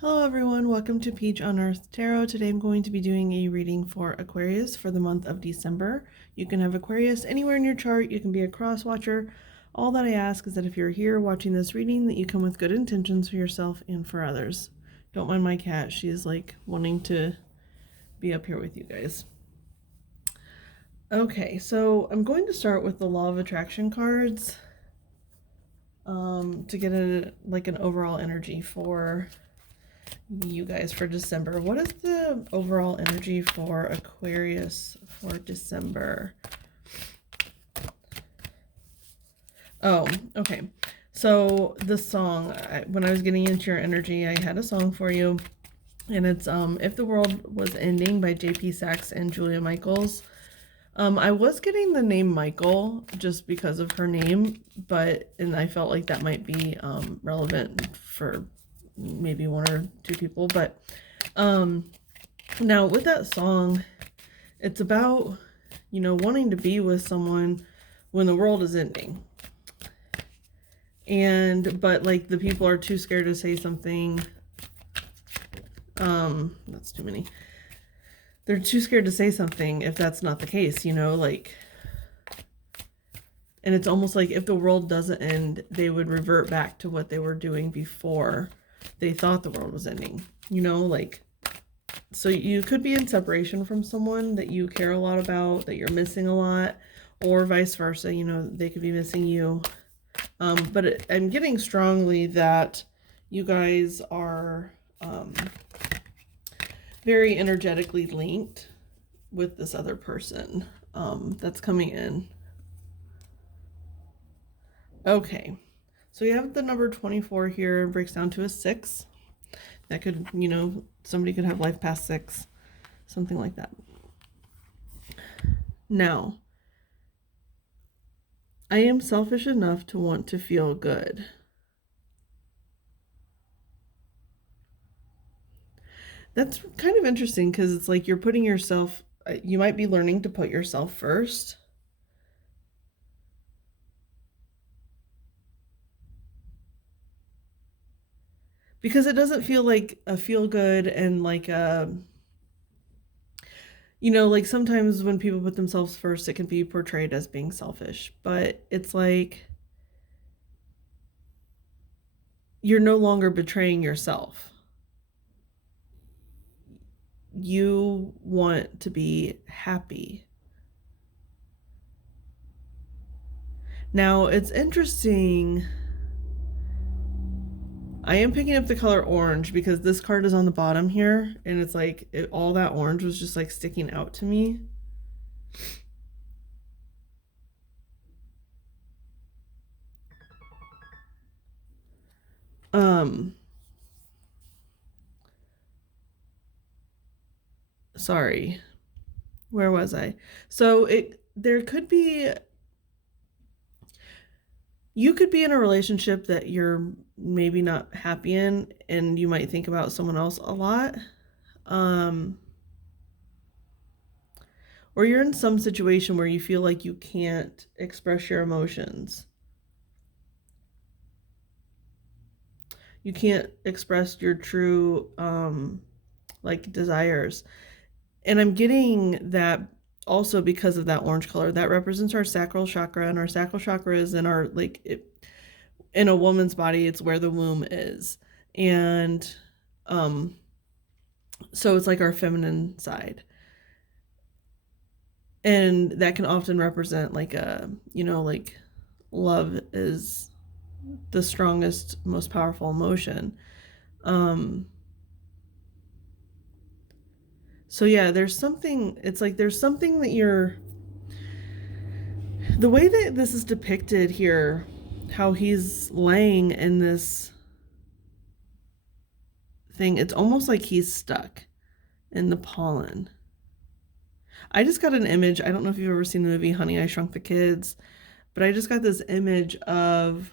Hello everyone, welcome to Peach on Earth Tarot. Today I'm going to be doing a reading for Aquarius for the month of December. You can have Aquarius anywhere in your chart. You can be a cross watcher. All that I ask is that if you're here watching this reading, that you come with good intentions for yourself and for others. Don't mind my cat. She is like wanting to be up here with you guys. Okay, so I'm going to start with the Law of Attraction cards to get an overall energy for you guys for December. What is the overall energy for Aquarius for December? Oh, okay. So the song, when I was getting into your energy, I had a song for you, and it's If the World Was Ending by J.P. Sachs and Julia Michaels. I was getting the name Michael just because of her name, and I felt like that might be relevant for maybe one or two people, but now with that song, it's about, wanting to be with someone when the world is ending, but like the people are too scared to say something. That's too many. They're too scared to say something if that's not the case, and it's almost like if the world doesn't end, they would revert back to what they were doing before they thought the world was ending, so you could be in separation from someone that you care a lot about, that you're missing a lot, or vice versa, they could be missing you. But I'm getting strongly that you guys are very energetically linked with this other person that's coming in. Okay. So you have the number 24 here, breaks down to a 6. That could, somebody could have life past 6, something like that. Now, I am selfish enough to want to feel good. That's kind of interesting because it's like you're putting yourself, you might be learning to put yourself first. Because it doesn't feel like a feel good and like a, like sometimes when people put themselves first, it can be portrayed as being selfish, but it's like you're no longer betraying yourself. You want to be happy. Now, it's interesting. I am picking up the color orange because this card is on the bottom here, and it's like all that orange was just like sticking out to me. Sorry, where was I? So there could be, you could be in a relationship that you're maybe not happy in, and you might think about someone else a lot. Or you're in some situation where you feel like you can't express your emotions. You can't express your true desires. And I'm getting that also because of that orange color. That represents our sacral chakra, and our sacral chakra is in our in a woman's body, it's where the womb is. And so it's like our feminine side. And that can often represent love is the strongest, most powerful emotion. So yeah, there's something that the way that this is depicted here, how he's laying in this thing, it's almost like he's stuck in the pollen. I just got an image. I don't know if you've ever seen the movie Honey, I Shrunk the Kids, but I just got this image of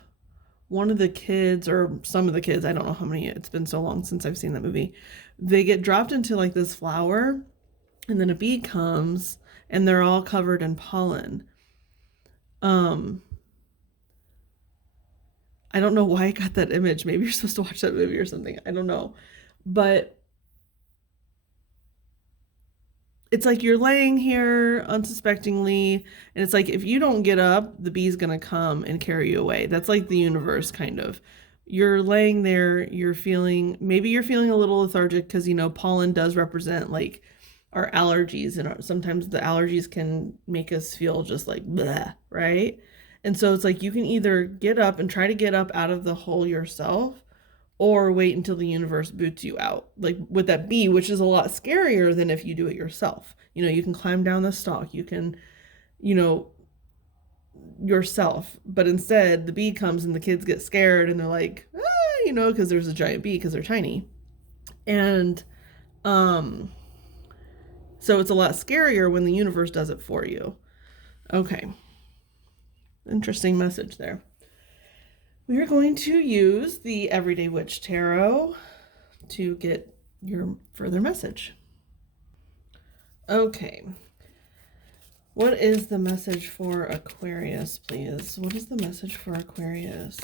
one of the kids, or some of the kids, I don't know how many, it's been so long since I've seen that movie. They get dropped into like this flower, and then a bee comes, and they're all covered in pollen. I don't know why I got that image. Maybe you're supposed to watch that movie or something. I don't know. But it's like you're laying here unsuspectingly, and it's like if you don't get up, the bee's gonna come and carry you away. That's like the universe, kind of. You're laying there, maybe you're feeling a little lethargic because, pollen does represent like our allergies, and sometimes the allergies can make us feel just like bleh, right? And so it's like you can either get up and try to get up out of the hole yourself, or wait until the universe boots you out, like with that bee, which is a lot scarier than if you do it yourself. You can climb down the stalk, you can, you know yourself, but instead the bee comes and the kids get scared and they're like, because there's a giant bee, because they're tiny. And um so it's a lot scarier when the universe does it for you. Okay, interesting message there. We are going to use the Everyday Witch Tarot to get your further message. Okay. What is the message for Aquarius, please? What is the message for Aquarius?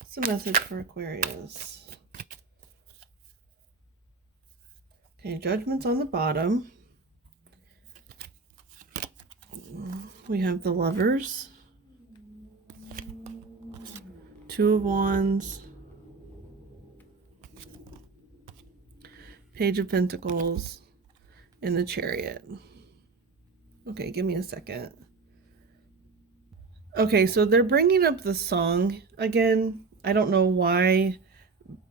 What's the message for Aquarius? Okay, Judgment's on the bottom. We have the Lovers, Two of Wands, Page of Pentacles, and the Chariot. Okay, give me a second. Okay, so they're bringing up the song again. I don't know why,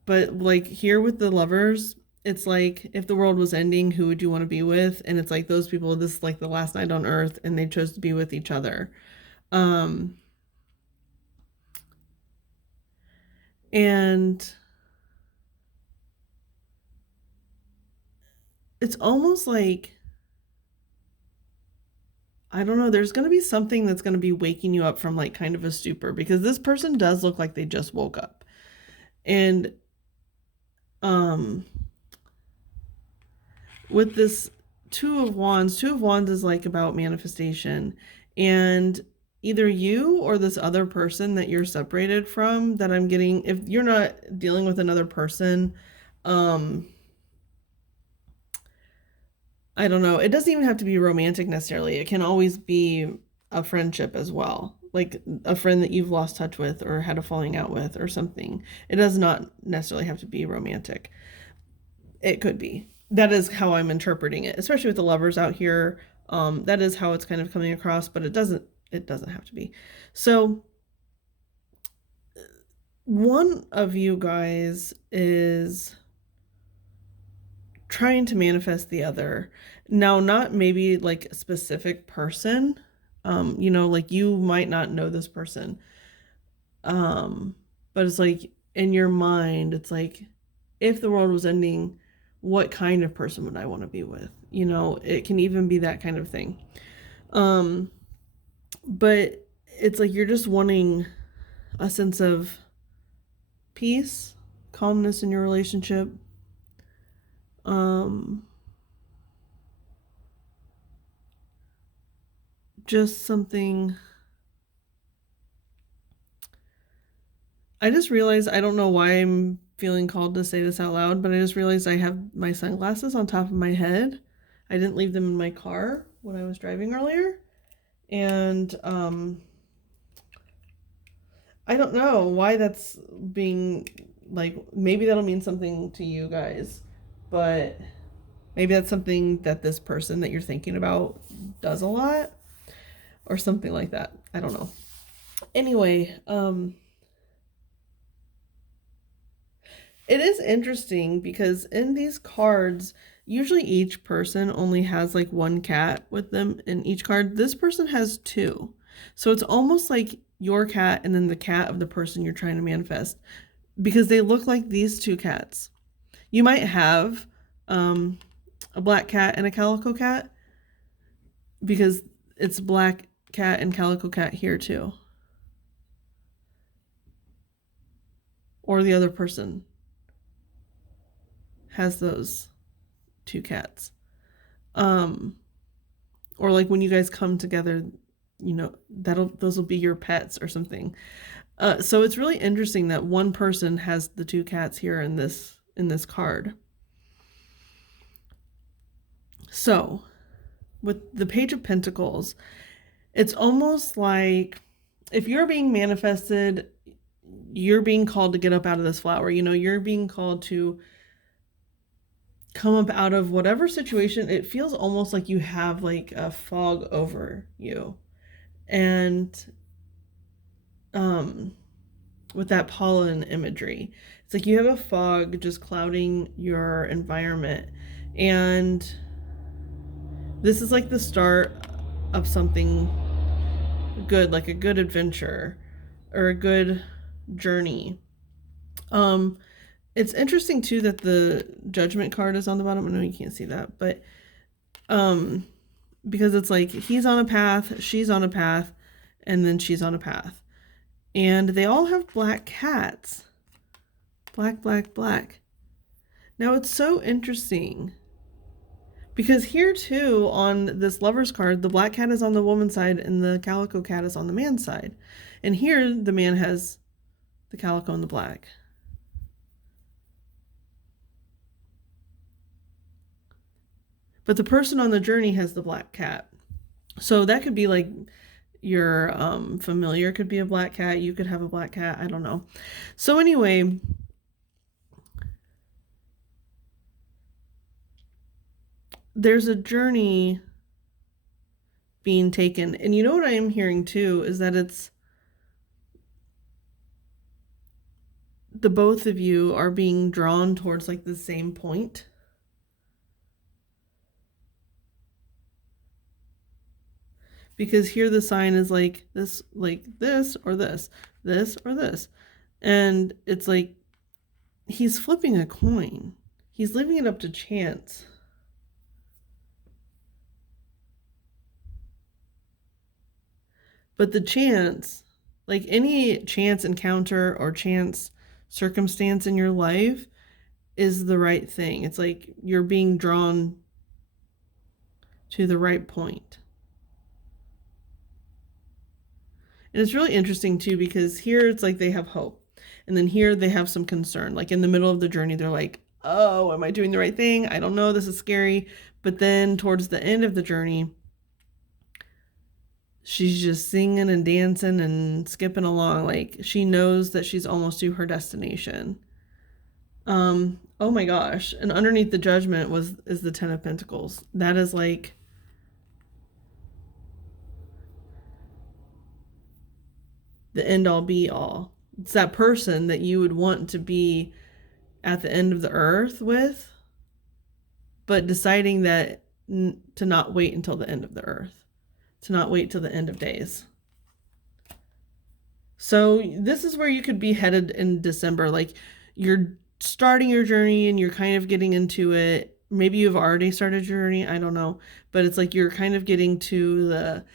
but like here with the Lovers, it's like, if the world was ending, who would you want to be with? And it's like those people, this is like the last night on earth, and they chose to be with each other. And it's almost like, I don't know, there's going to be something that's going to be waking you up from like kind of a stupor, because this person does look like they just woke up. And with this Two of Wands is like about manifestation, and either you or this other person that you're separated from, that I'm getting, if you're not dealing with another person, I don't know, it doesn't even have to be romantic necessarily. It can always be a friendship as well, like a friend that you've lost touch with or had a falling out with or something. It does not necessarily have to be romantic. It could be. That is how I'm interpreting it, especially with the Lovers out here. That is how it's kind of coming across, but it doesn't have to be. So one of you guys is trying to manifest the other. Now, not maybe like a specific person. Like you might not know this person. But it's like in your mind, it's like, if the world was ending, what kind of person would I want to be with? It can even be that kind of thing. But it's like you're just wanting a sense of peace, calmness in your relationship. Just something. I just realized, I don't know why I'm feeling called to say this out loud, but I just realized I have my sunglasses on top of my head. I didn't leave them in my car when I was driving earlier. And I don't know why that's being like, maybe that'll mean something to you guys, but maybe that's something that this person that you're thinking about does a lot or something like that. I don't know. Anyway, it is interesting because in these cards, usually each person only has like one cat with them in each card. This person has two. So it's almost like your cat and then the cat of the person you're trying to manifest, because they look like these two cats. You might have a black cat and a calico cat, because it's black cat and calico cat here too. Or the other person has those two cats. Or like when you guys come together, you know, those will be your pets or something. So it's really interesting that one person has the two cats here in this card. So with the Page of Pentacles, it's almost like if you're being manifested, you're being called to get up out of this flower. You know, you're being called to come up out of whatever situation. It feels almost like you have like a fog over you. And with that pollen imagery, it's like you have a fog just clouding your environment. And this is like the start of something good, like a good adventure or a good journey. It's interesting too that the Judgment card is on the bottom. I know you can't see that, but because it's like he's on a path, she's on a path, and then she's on a path. And they all have black cats. Black, black, black. Now it's so interesting because here too on this Lover's card, the black cat is on the woman's side and the calico cat is on the man's side. And here the man has the calico and the black. But the person on the journey has the black cat. So that could be like your familiar could be a black cat. You could have a black cat. I don't know. So anyway, there's a journey being taken. And you know what I am hearing too is that it's the both of you are being drawn towards like the same point. Because here the sign is like this or this or this. And it's like he's flipping a coin. He's leaving it up to chance. But the chance, like any chance encounter or chance circumstance in your life is the right thing. It's like you're being drawn to the right point. And it's really interesting too, because here it's like they have hope. And then here they have some concern. Like in the middle of the journey, they're like, oh, am I doing the right thing? I don't know. This is scary. But then towards the end of the journey, she's just singing and dancing and skipping along. Like she knows that she's almost to her destination. Oh my gosh. And underneath the Judgment is the Ten of Pentacles. That is like the end all be all. It's that person that you would want to be at the end of the earth with, but deciding that to not wait until the end of the earth, to not wait till the end of days. So this is where you could be headed in December. Like you're starting your journey and you're kind of getting into it. Maybe you've already started your journey. I don't know. But it's like you're kind of getting to the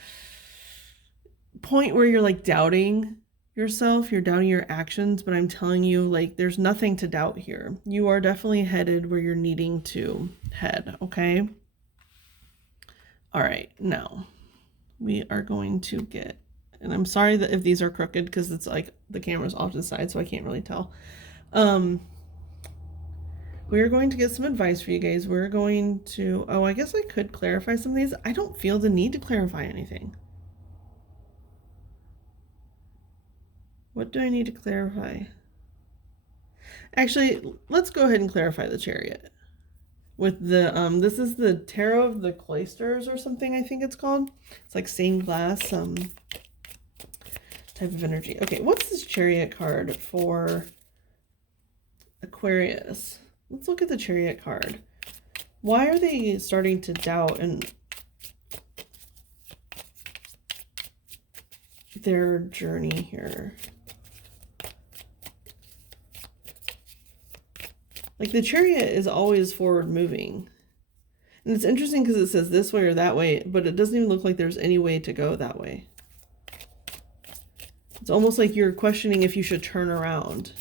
point where you're like doubting yourself, you're doubting your actions, but I'm telling you, like, there's nothing to doubt here. You are definitely headed where you're needing to head, okay? All right, now we are going to get, and I'm sorry that if these are crooked because it's like the camera's off to the side, so I can't really tell. We're going to get some advice for you guys. We're going to, oh, I guess I could clarify some of these. I don't feel the need to clarify anything. What do I need to clarify? Actually, let's go ahead and clarify the Chariot. With the, this is the Tarot of the Cloisters or something, I think it's called. It's like stained glass, type of energy. Okay, what's this Chariot card for Aquarius? Let's look at the Chariot card. Why are they starting to doubt and their journey here? Like the Chariot is always forward moving. And it's interesting because it says this way or that way, but it doesn't even look like there's any way to go that way. It's almost like you're questioning if you should turn around.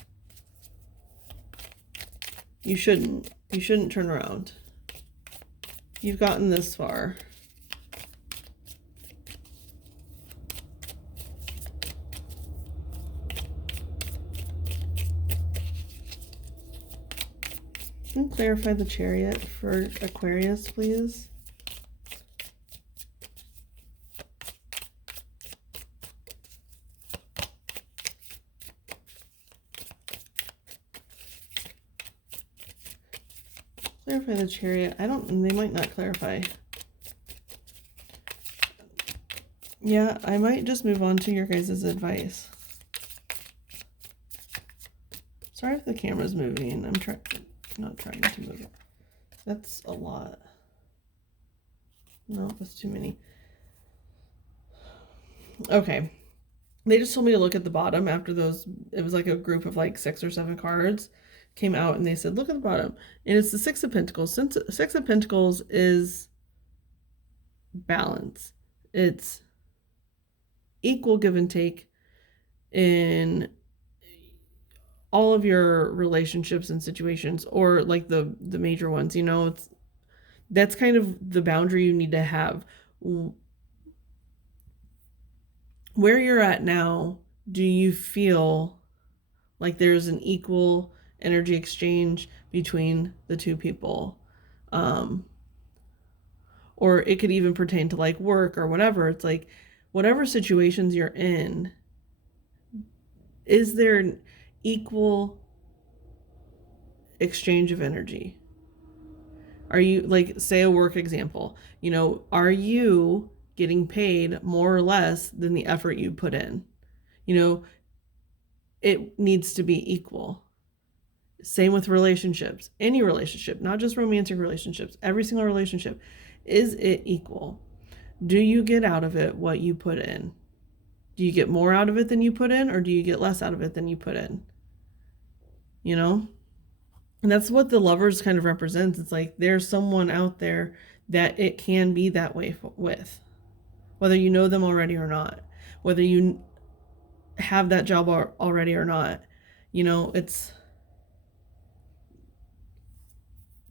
You shouldn't. You shouldn't turn around. You've gotten this far. Can you clarify the Chariot for Aquarius, please? Clarify the Chariot. They might not clarify. Yeah, I might just move on to your guys' advice. Sorry if the camera's moving. I'm not trying to move it. That's a lot. No, that's too many. Okay. They just told me to look at the bottom after those. It was like a group of like 6 or 7 cards came out, and they said, look at the bottom. And it's the 6 of Pentacles. Since 6 of Pentacles is balance. It's equal give and take in all of your relationships and situations, or like the major ones, you know. That's kind of the boundary you need to have. Where you're at now, do you feel like there's an equal energy exchange between the two people? Or it could even pertain to like work or whatever. It's like, whatever situations you're in, is there an equal exchange of energy? Are you, like, say a work example, you know, are you getting paid more or less than the effort you put in? You know, it needs to be equal. Same with relationships. Any relationship, not just romantic relationships, every single relationship. Is it equal? Do you get out of it what you put in? Do you get more out of it than you put in, or do you get less out of it than you put in? You know? And that's what the Lovers kind of represents. It's like there's someone out there that it can be that way with, whether you know them already or not, whether you have that job already or not. You know, it's,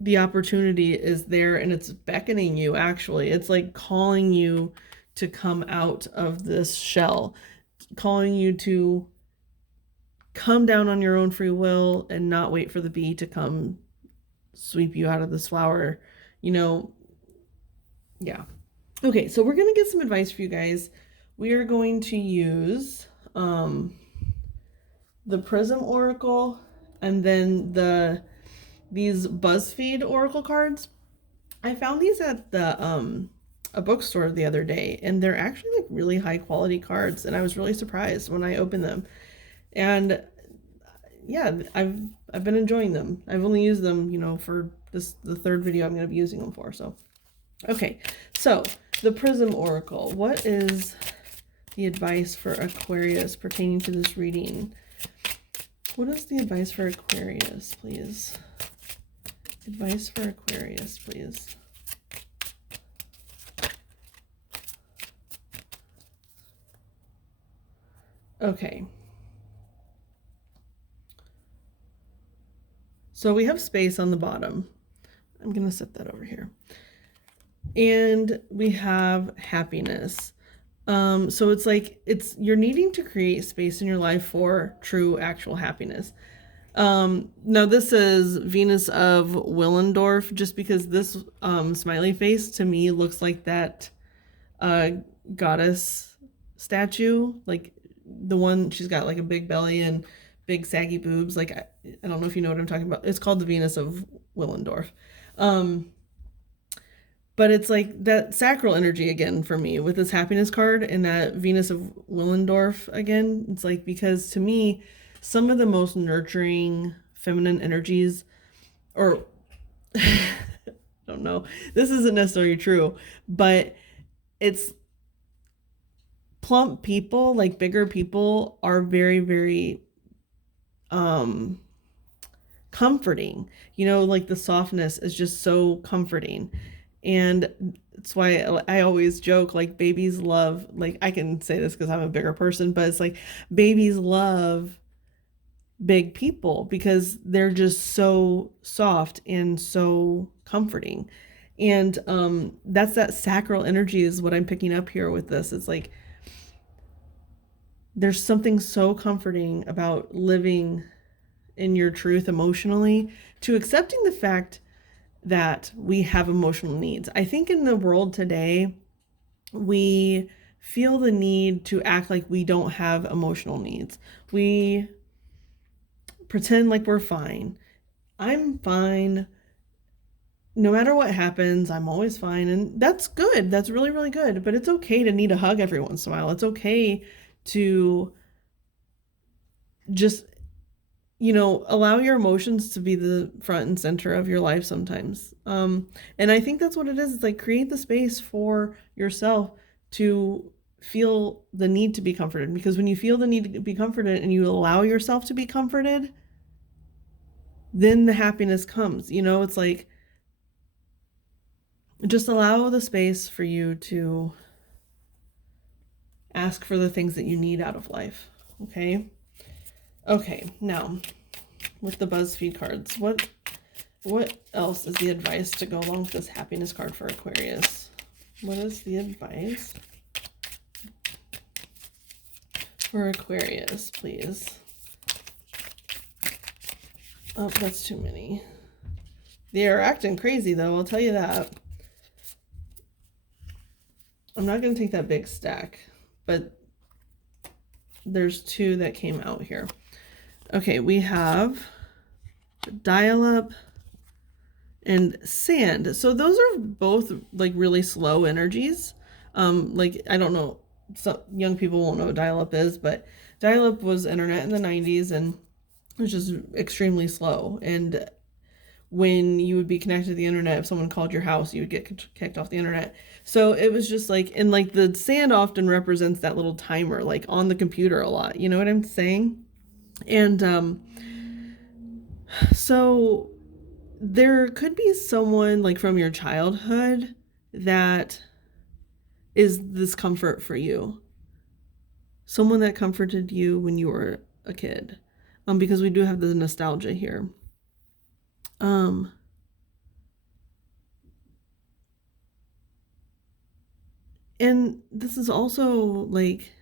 the opportunity is there, and it's beckoning you. Actually, it's like calling you to come out of this shell, calling you to come down on your own free will and not wait for the bee to come sweep you out of this flower, you know. Yeah. Okay, so we're gonna get some advice for you guys. We are going to use the Prism Oracle, and then these BuzzFeed Oracle cards. I found these at the a bookstore the other day, and they're actually like really high quality cards, and I was really surprised when I opened them. And yeah, I've been enjoying them. I've only used them, you know, for the 3rd video I'm going to be using them for. So okay, so the Prism Oracle. What is the advice for Aquarius pertaining to this reading? What is the advice for Aquarius, please? Advice for Aquarius, please. Okay. So we have space on the bottom. I'm going to set that over here. And we have happiness. So it's like, you're needing to create space in your life for true, actual happiness. Now this is Venus of Willendorf, just because this smiley face to me looks like that goddess statue, like the one, she's got like a big belly and big saggy boobs. Like, I don't know if you know what I'm talking about. It's called the Venus of Willendorf. But it's like that sacral energy again for me with this happiness card, and that Venus of Willendorf again. It's like, because to me, some of the most nurturing feminine energies, or I don't know, this isn't necessarily true, but it's plump people, like bigger people, are very, very comforting. You know, like the softness is just so comforting. And that's why I always joke, like, babies love, like, I can say this because I'm a bigger person, but it's like babies love big people because they're just so soft and so comforting. And that's that sacral energy is what I'm picking up here with this. It's like there's something so comforting about living in your truth emotionally, to accepting the fact that we have emotional needs. I think in the world today, we feel the need to act like we don't have emotional needs. We pretend like we're fine. I'm fine. No matter what happens, I'm always fine. And that's good. That's really, really good. But it's okay to need a hug every once in a while. It's okay to just, allow your emotions to be the front and center of your life sometimes. And I think that's what it is. It's like create the space for yourself to feel the need to be comforted. Because when you feel the need to be comforted and you allow yourself to be comforted, then the happiness comes. It's like, just allow the space for you to ask for the things that you need out of life. Okay, now with the BuzzFeed cards, what else is the advice to go along with this happiness card for Aquarius? What is the advice for Aquarius, please? Oh, that's too many. They are acting crazy, though, I'll tell you that. I'm not going to take that big stack, but there's two that came out here. Okay, we have dial-up and sand. So those are both like really slow energies. Like, I don't know, some young people won't know what dial-up is, but dial-up was internet in the 90s, and it was just extremely slow. And when you would be connected to the internet, if someone called your house, you would get kicked off the internet. So it was just like, and like the sand often represents that little timer, like on the computer a lot. You know what I'm saying? And so there could be someone like from your childhood that is this comfort for you. Someone that comforted you when you were a kid. Because we do have the nostalgia here. And this is also like,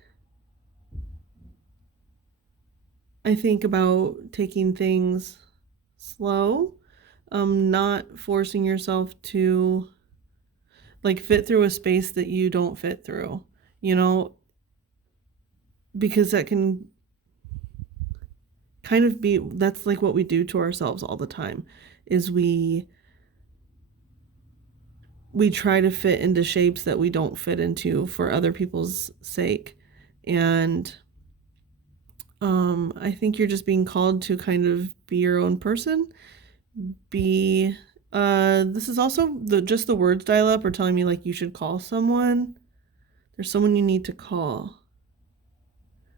I think about taking things slow, not forcing yourself to like fit through a space that you don't fit through, because that can kind of be, that's like what we do to ourselves all the time, is we try to fit into shapes that we don't fit into for other people's sake. And I think you're just being called to kind of be your own person. This is also just the words dial up are telling me like you should call someone. There's someone you need to call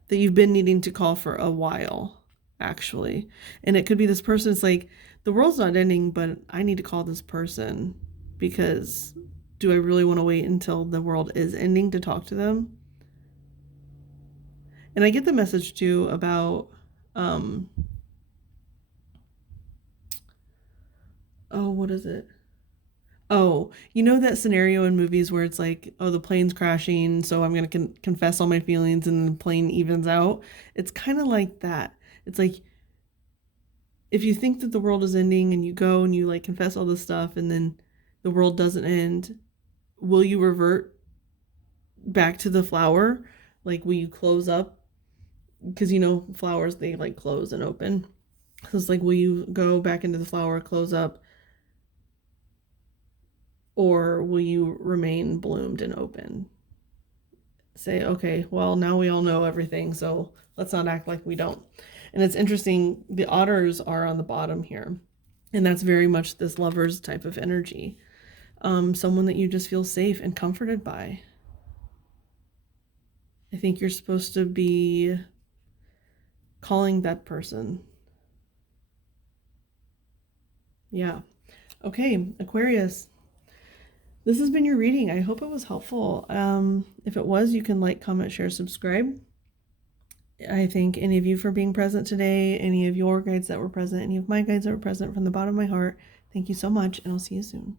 that you've been needing to call for a while, actually. And it could be this person. It's like, the world's not ending, but I need to call this person, because do I really want to wait until the world is ending to talk to them? And I get the message too about, what is it? Oh, you know that scenario in movies where it's like, oh, the plane's crashing, so I'm going to confess all my feelings and the plane evens out? It's kind of like that. It's like, if you think that the world is ending and you go and you like confess all this stuff and then the world doesn't end, will you revert back to the flower? Like, will you close up? Because flowers, they like close and open. So it's like, will you go back into the flower, close up, or will you remain bloomed and open? Say, okay, well, now we all know everything, so let's not act like we don't. And it's interesting, the otters are on the bottom here, and that's very much this lover's type of energy. Someone that you just feel safe and comforted by. I think you're supposed to be calling that person. Yeah. Okay, Aquarius. This has been your reading. I hope it was helpful. If it was, you can like, comment, share, subscribe. I thank any of you for being present today, any of your guides that were present, any of my guides that were present, from the bottom of my heart. Thank you so much, and I'll see you soon.